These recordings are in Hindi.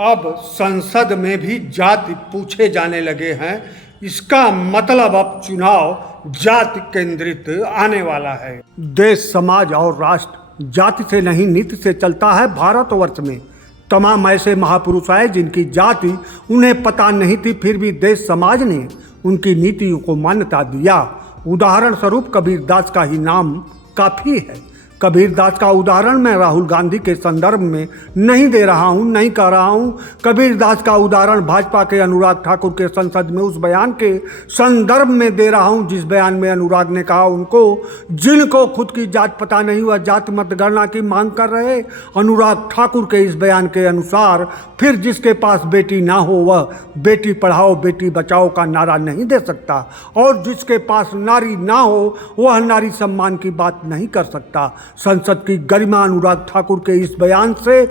अब संसद में भी जाति पूछे जाने लगे हैं। इसका मतलब अब चुनाव जाति केंद्रित आने वाला है। देश, समाज और राष्ट्र जाति से नहीं नीति से चलता है। भारतवर्ष में तमाम ऐसे महापुरुष आए जिनकी जाति उन्हें पता नहीं थी, फिर भी देश समाज ने उनकी नीतियों को मान्यता दिया। उदाहरण स्वरूप कबीरदास का ही नाम काफ़ी है। कबीरदास का उदाहरण मैं राहुल गांधी के संदर्भ में नहीं दे रहा हूं, नहीं कह रहा हूं। कबीरदास का उदाहरण भाजपा के अनुराग ठाकुर के संसद में उस बयान के संदर्भ में दे रहा हूं जिस बयान में अनुराग ने कहा उनको जिनको खुद की जात पता नहीं वह जाति मतगणना की मांग कर रहे। अनुराग ठाकुर के इस बयान के अनुसार फिर जिसके पास बेटी ना हो वह बेटी पढ़ाओ बेटी बचाओ का नारा नहीं दे सकता, और जिसके पास नारी ना हो वह नारी सम्मान की बात नहीं कर सकता। संसद की गरिमा अनुराग ठाकुर के इस बयान से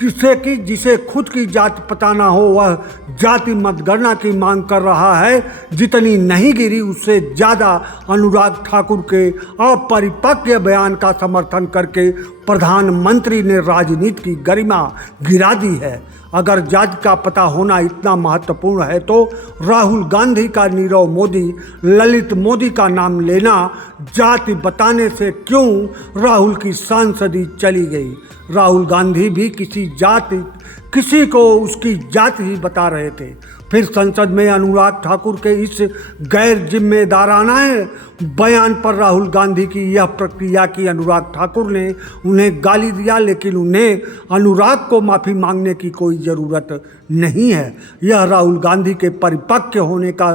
किसे की जिसे खुद की जाति पता ना हो वह जाति मतगणना की मांग कर रहा है, जितनी नहीं गिरी उससे ज़्यादा अनुराग ठाकुर के अपरिपक्व बयान का समर्थन करके प्रधानमंत्री ने राजनीति की गरिमा गिरा दी है। अगर जाति का पता होना इतना महत्वपूर्ण है तो राहुल गांधी का नीरव मोदी, ललित मोदी का नाम लेना जाति बताने से क्यों राहुल की सांसदी चली गई। राहुल गांधी भी किसी को उसकी जाति ही बता रहे थे। फिर संसद में अनुराग ठाकुर के इस गैर जिम्मेदाराना बयान पर राहुल गांधी की यह प्रक्रिया की अनुराग ठाकुर ने उन्हें गाली दिया, लेकिन उन्हें अनुराग को माफ़ी मांगने की कोई ज़रूरत नहीं है। यह राहुल गांधी के परिपक्व होने का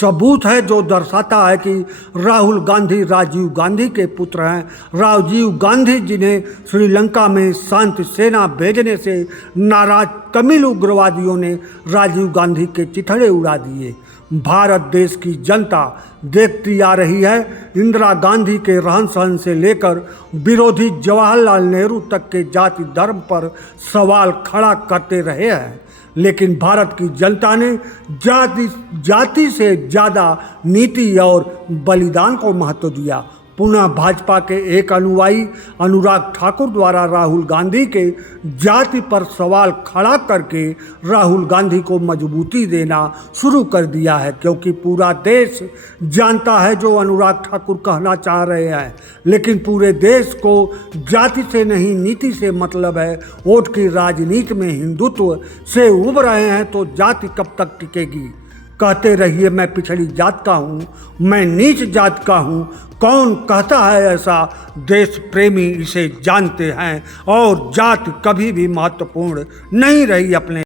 सबूत है, जो दर्शाता है कि राहुल गांधी राजीव गांधी के पुत्र हैं। राजीव गांधी जिन्हें श्रीलंका में शांति सेना भेजने से नाराज तमिल उग्रवादियों ने राजीव गांधी के चिथड़े उड़ा दिए। भारत देश की जनता देखती आ रही है। इंदिरा गांधी के रहन सहन से लेकर विरोधी जवाहरलाल नेहरू तक के जाति धर्म पर सवाल खड़ा करते रहे हैं, लेकिन भारत की जनता ने जाति से ज़्यादा नीति और बलिदान को महत्व दिया। पुनः भाजपा के एक अनुयायी अनुराग ठाकुर द्वारा राहुल गांधी के जाति पर सवाल खड़ा करके राहुल गांधी को मजबूती देना शुरू कर दिया है, क्योंकि पूरा देश जानता है जो अनुराग ठाकुर कहना चाह रहे हैं। लेकिन पूरे देश को जाति से नहीं नीति से मतलब है। वोट की राजनीति में हिंदुत्व से उब रहे हैं तो जाति कब तक टिकेगी। कहते रहिए मैं पिछड़ी जात का हूँ, मैं नीच जात का हूँ। कौन कहता है ऐसा? देश प्रेमी इसे जानते हैं, और जात कभी भी महत्वपूर्ण नहीं रही अपने